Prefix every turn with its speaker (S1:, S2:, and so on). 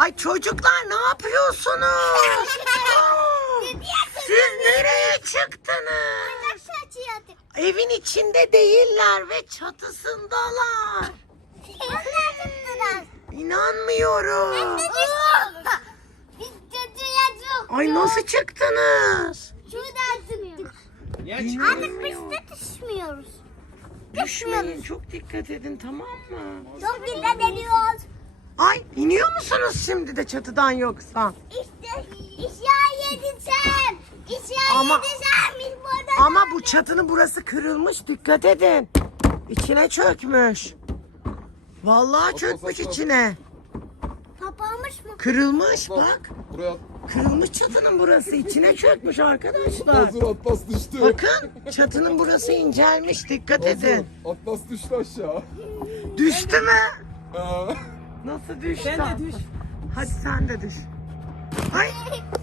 S1: Ay çocuklar ne yapıyorsunuz? Siz nereye çıktınız? Evin içinde değiller ve çatısındalar. İnanmıyorum. Ay nasıl çıktınız?
S2: Artık biz de düşmüyoruz.
S1: Düşmeyin, çok dikkat edin, tamam mı?
S2: Çok dikkat ediyoruz.
S1: Ay iniyor musunuz şimdi de çatıdan yoksa?
S2: İşte işaret edeceğim.
S1: Ama-
S2: İşaret edeceğim. Biz burada.
S1: Ama bu çatının burası kırılmış, dikkat edin. İçine çökmüş. Vallahi çökmüş içine.
S2: Kapanmış mı?
S1: Kırılmış bak.
S3: Buraya
S1: Kırılmış çatının burası, içine çökmüş arkadaşlar.
S3: hazır Atlas düştü.
S1: Bakın çatının burası incelmiş, dikkat
S3: Hazır.
S1: edin.
S3: Atlas düştü aşağı.
S1: Düştü mü?
S3: Aa.
S1: Nasıl düştü?
S4: Sen de düş.
S1: Hadi sen de düş. Ay